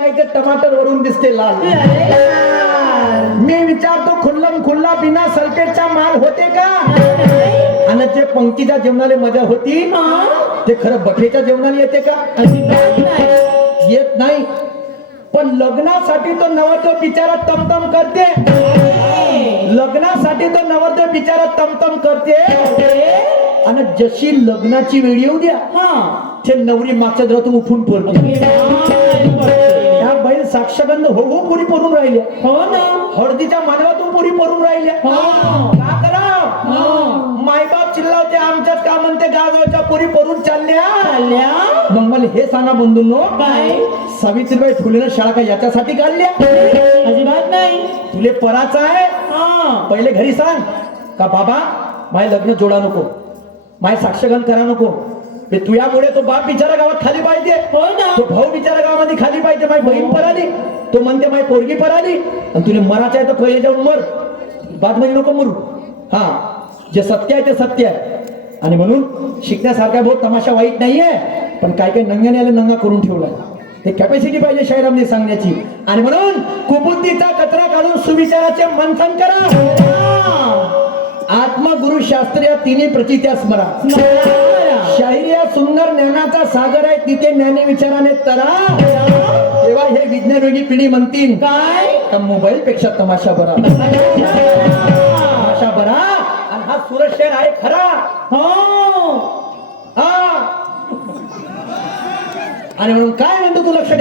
ते टमाटर वरून दिसते लाल. मी विचारतो खुल्लम खुल्ला बिना सल्फेटचा माल होते का? आणि जे पंक्तीच्या जेवणाला मजा होती ते खरं बफेच्या जेवणाला येते का? येत नाही. पण लग्नासाठी तो नवरदेव बिचारा तमतम करते. लग्नासाठी तो नवरदेव बिचारा तमतम करते. आणि जशी लग्नाची वेळ येऊ द्या ते नवरी मागच्या घरातून उठून पडते. त्या बैल साक्षगंध हो हो पुरी पडून राहिल्या. हो ना. हळदीच्या मानवातून पुरी पडून राहिल्या. का करा मायबाप चिल्लावते आमच्यात का म्हणते गाजवाच्या पुरी पडून चालल्या. मग मला हे सांगा बंधूंनो, काय सावित्रीबाई फुलेनं शाळा काय याच्यासाठी काढल्या? अजिबात नाही. तुले पराचा आहे पहिले घरी सांग का बाबा माय लग्न जोडा नको, माय साक्षगंध करा नको. तुझ्यामुळे तो बाप बिचारा गावात खाली पाहिजे. हो ना. तो भाऊ बिचारा गावामध्ये खाली पाहिजे. माय बहीण पराली, तो म्हणते माय पोरगी पराली. आणि तुला मरायचं आहे तर पहिले जाऊन मर, बाद मध्ये नको मरू. हा, जे सत्य आहे ते सत्य आहे. आणि म्हणून शिकण्यासारखा बहुत तमाशा वाईट नाहीये, पण काय काय नंग्याने आले नंगा करून ठेवलाय. ते कॅपॅसिटी पाहिजे शायरामध्ये सांगण्याची. आणि म्हणून कुबुद्धीचा कचरा काढून सुविचाराचे मंथन करा. आत्मगुरु शास्त्रीय तिन्ही प्रचित्या स्मरा. शाहिरी सुंदर ज्ञानाचा सागर आहे, तिथे ज्ञानी विचाराने तरा. तेव्हा हे विज्ञानयोगी पिढी म्हणतील काय का मोबाईल पेक्षा तमाशा बरा. तमाशा बरा. आणि हा सुरज शेर आहे खरा. आणि म्हणून काय म्हणतो तू लक्ष ठेव.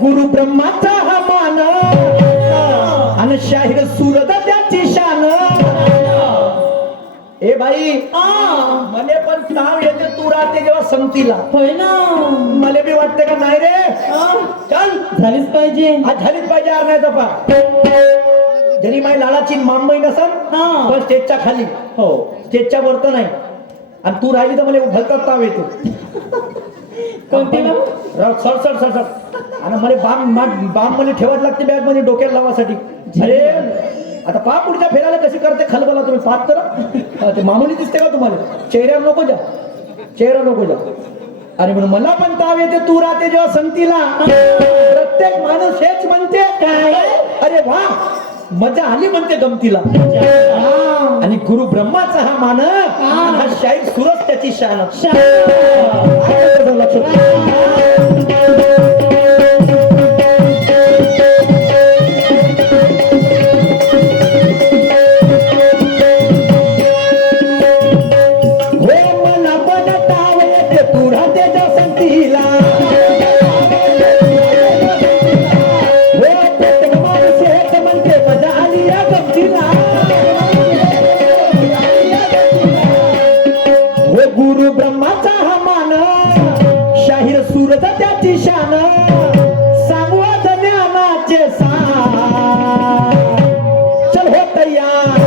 गुरु ब्रह्माचा हा मान आणि शाहीर सूरद त्याची शान. ए बाई मले पण ताव येते तू राहते जेव्हा संगतीला. होय ना. मला बी वाटते का नाही रे. चल झालीच पाहिजे. आज झालीच पाहिजे. यार नाही तपा जरी माई लाडाची मामई नसन पण स्टेजच्या खाली, हो स्टेजच्या वर तर नाही. आणि तू राहिली तर मला भलतात ताव येतो. कोणती सड आणि मला बाम मध्ये ठेवायला लागते बॅग मध्ये डोक्याला लावासाठी. अरे आता पहा पुढच्या फेरायला कशी करते खलबला. तुम्ही पाहत करा. ते मामुली दिसते का तुम्हाला? चेहऱ्यावर नको जा, चेहरा नको जा. आणि म्हणून मला पण ताव येते तू राहते जेव्हा संगतीला. प्रत्येक माणूस हेच म्हणते काय, अरे वा मजा आली म्हणते गमतीला. आणि गुरु ब्रह्माचा हा मान, हा शाहीर सुरज त्याची शान. गुरु ब्रह्माचा हा मान, शाहीर सूरज त्याची शान. सांगवत ज्ञानाचे सार. चल हो तयार,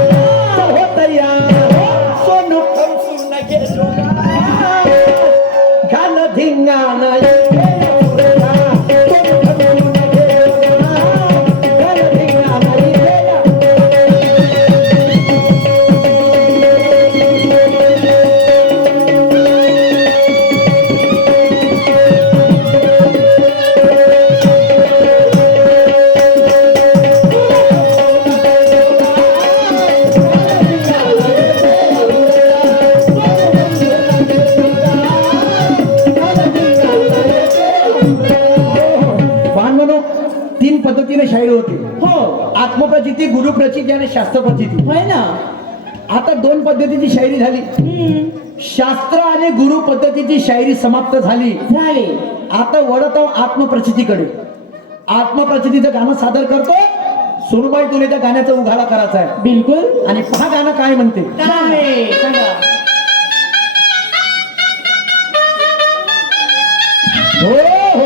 चल हो तयार. सोनू खमसून घेतो घाल धिंगाण. शाहीर होती. हो आत्मप्रचिती, गुरुप्रचिती आणि शास्त्रप्रचिती. होय ना. आता दोन पद्धतीची शायरी झाली. शास्त्र आणि गुरु पद्धतीची शायरी समाप्त झाली. झाली. आता वळत आहोत आत्मप्रचितीकडे. आत्मप्रचितीचं गाणं सादर करतो. सोनूबाई, तुला त्या गाण्याचा उघाडा करायचा आहे. बिलकुल. आणि पहा गाणं काय म्हणते. काय सांगा. हो हो.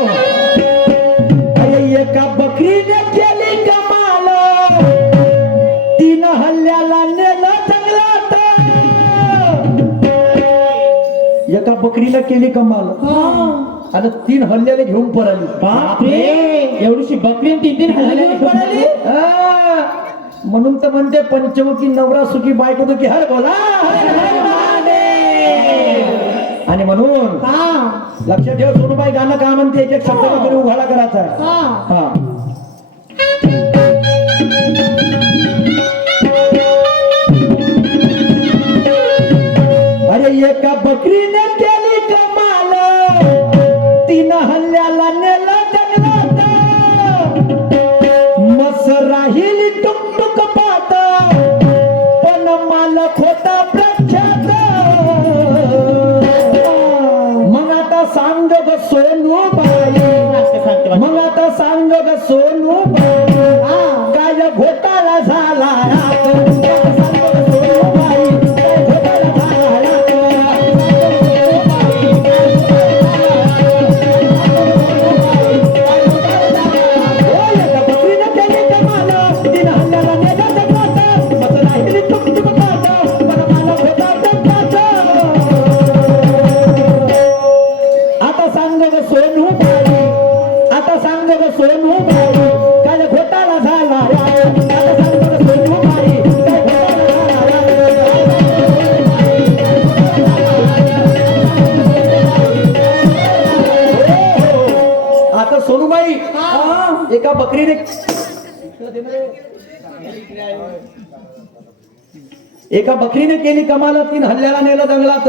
अरे एका बकरीने केली कमाल, 3 हल्ल्याला नेलं जंगलात. एका बकरीला केली कमाल आणि 3 हल्ल्याला घेऊन पळाली. बापरे, एवढीशी बकरी 3 हल्ले पडाली. म्हणून तर म्हणते पंचमुखी नवरा सुखी बायको दुखी हर बोला. आणि म्हणून लक्षात ठेव सोनूबाई, गाणं काय म्हणते एक एक शब्द वगैरे उघाडा करायचा आहे. हा. अरे एका बकरीने केली कमाल, 3 हल्ल्याला नेलं जंगलात. मस राहिली टुकटुक पात, पण मालक होता प्रख्यात. मग आता सांग ग सोनूबाई, मग आता सांग ग सोनूबाई, काय घोटाळा झाला. सोनूबाई, एका बकरीने केली कमाल, 3 हल्ल्याला नेलं जंगलात.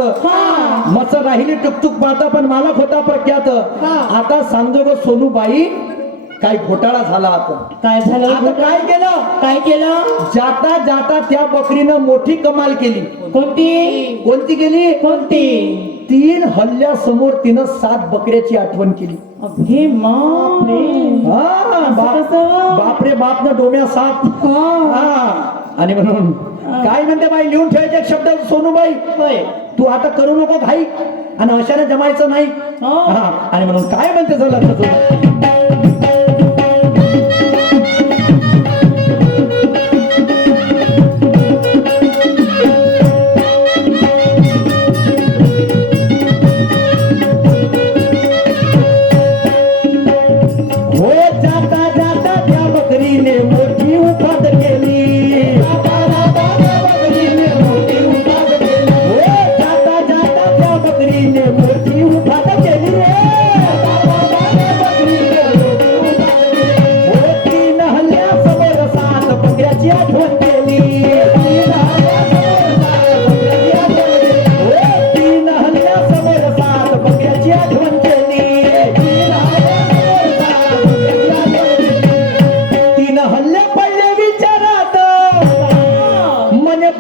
मच राहिली टुकटुक पाहता, पण मालक होता प्रख्यात. आता सांगतो ग सोनूबाई, काय घोटाळा झाला. आता काय झालं. आता काय केलं. काय केलं. जाता जाता त्या बकरीनं मोठी कमाल केली. कोणती. कोणती केली. कोणती. 3 हल्ल्यासमोर तिनं 7 बकऱ्याची आठवण केली. अरे बापरे बाप न डोम्या 7. आणि म्हणून काय म्हणते बाई, लिहून ठेवायचे एक शब्द सोनूबाई. तू आता करू नको घाई, आणि अशाने जमायचं नाही. आणि म्हणून काय म्हणते झालं.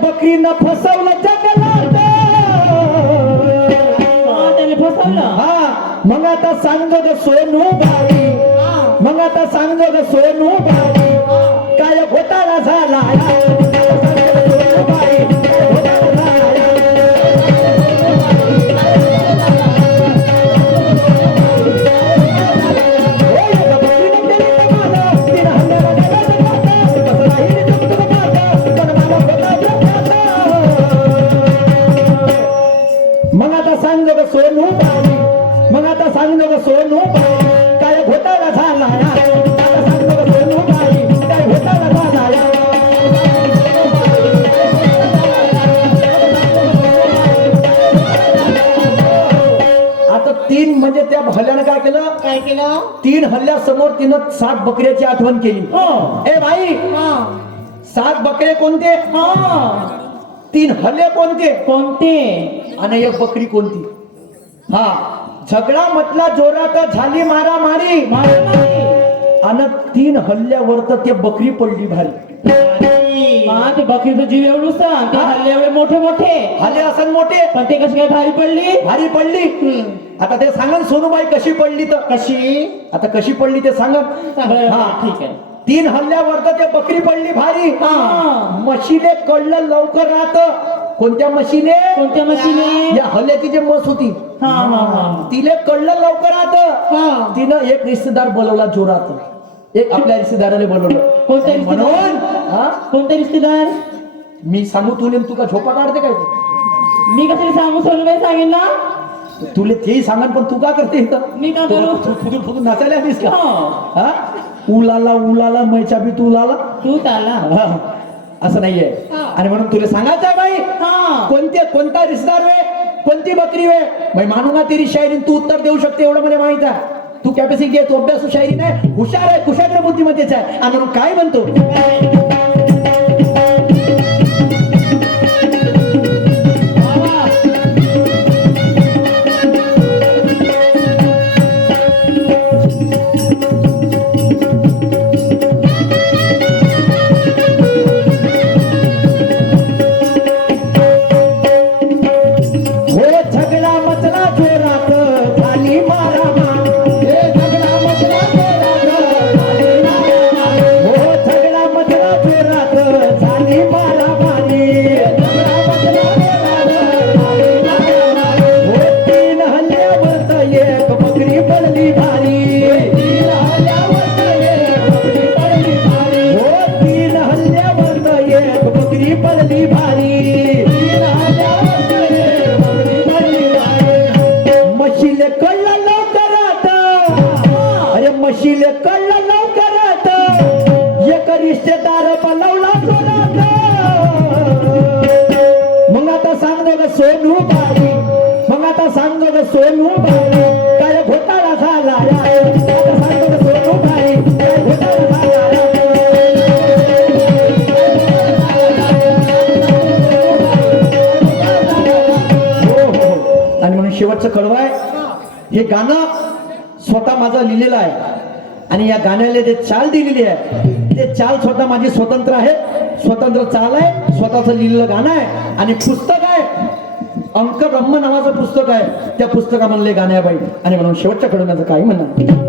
बकरीनं फसवलं जंगलात. मग आता सांग ग सोनूबाई, मग आता सांग ग सोनूबाई, काय घोटाळा झाला. मग आता सांग ग सोनूबाई, मग आता सांग ग सोनूबाई, काय घोटाळा झाला. आता सांग ग सोनूबाई, काय घोटाळा झाला. आता 3 म्हणजे त्या हल्ल्यानं काय केलं. काय केलं. 3 हल्ल्यासमोर तिनं 7 बकऱ्याची आठवण केली. ए बाई, 7 बकरे कोणते. 3 हल्ले कोणते. कोणते. आणि 1 बकरी कोणती. झगडा म्हटला जोरात, झाली मारामारी. आणि 3 हल्ल्यावर तर ते बकरी पडली भारी. हा ते बकरीचं जीव एवढं ते हल्ले एवढे मोठे मोठे हल्ले असं मोठे पण ते कशी काय भारी पडली. भारी पडली. आता ते सांगा सोनूबाई कशी पडली तर कशी आता कशी पडली ते सांगा. हा ठीक आहे. 3 हल्ल्यावर तर ते बकरी पडली भारी. हा. म्हशीने कळलं लवकर राहत. कोणत्या म्हशीने कोणत्या मशीने या हल्ल्याची जी म्हस होती हा हा हा तिले कळलं लवकर राहत. हा. तिनं एक रिश्तेदार बोलवला जोरात. एक आपल्या रिश्तेदाराला बोलवलं. कोणत्या रिश्तेदार? म्हणून हा कोणते रिश्तेदार मी सांगू तुले तुका झोपा काढते काय ते? मी कशाला सांगू सोनूबाई सांगेन ना. तुले तेही सांगा पण तू का करते इथं? मी का करू? फुदून फुदून नाचायला आलीस का? हो. हा उलाला उलाला मैच्या बी तू उलाला. तू चाला हा, असं नाहीये. हा. आणि म्हणून तुला सांगायचं आहे बाई हा कोणता रिश्तेदार वे कोणती बकरी वे मैं मानूंगा तेरी शायरी. तू उत्तर देऊ शकते एवढं मला माहित आहे. तू कॅपॅसिटी आहे, तू अभ्यास शायरी नाही, हुशार आहे, कुशाग्र बुद्धिमत्तेच आहे. आणि म्हणून काय म्हणतो म्हशीले कळलं लवकरात एक रिश्तेदार पलवला जोरात. मग आता सांग ग सोनू बाई, मग आता सांग ग सोनू बाई काय घोटाळा झाला. आता सांग ग सोनू बाई काय घोटाळा झाला. हो. आणि म्हणून शेवटचं कडवं आहे. हे गाणं स्वतः माझं लिहिलेलं आहे आणि या गाण्याला जे चाल दिलेली आहे ते चाल स्वतः माझी स्वतंत्र आहे. स्वतंत्र चाल आहे, स्वतःच लिहिलेलं गाणं आहे आणि पुस्तक आहे. अंक ब्रह्म नावाचं पुस्तक आहे. त्या पुस्तकामधले गाणं आहे बाई. आणि म्हणून शेवटच्या कडवण्याचं काही म्हणणार.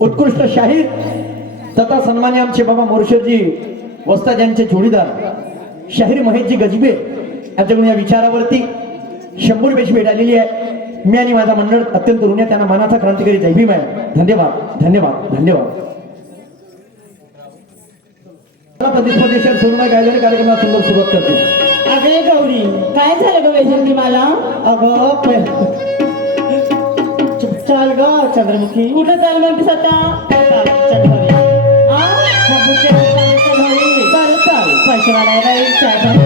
उत्कृष्ट शाहीर तथा सन्मान्य आमचे बाबा मोरशेरजी वस्ताद यांचे जोडीदार शाहीर महेशजी गजबे यांच्याकडून या विचारावरती 100 रुपयाची भेट आलेली आहे. मी आणि माझा मंडळ अत्यंत ऋणी, त्यांना मानाचा क्रांतिकारी जय भीम आहे. धन्यवाद धन्यवाद धन्यवाद. प्रदेशात सोनूबाई गायल्याने कार्यक्रमाला सुंदर सुरुवात करते. अगे गौरी काय झालं ग वैजंती मला. अगं चाल ग चंद्रमुखी. कुठं चाल म्हणते सध्या पैसे वाढायला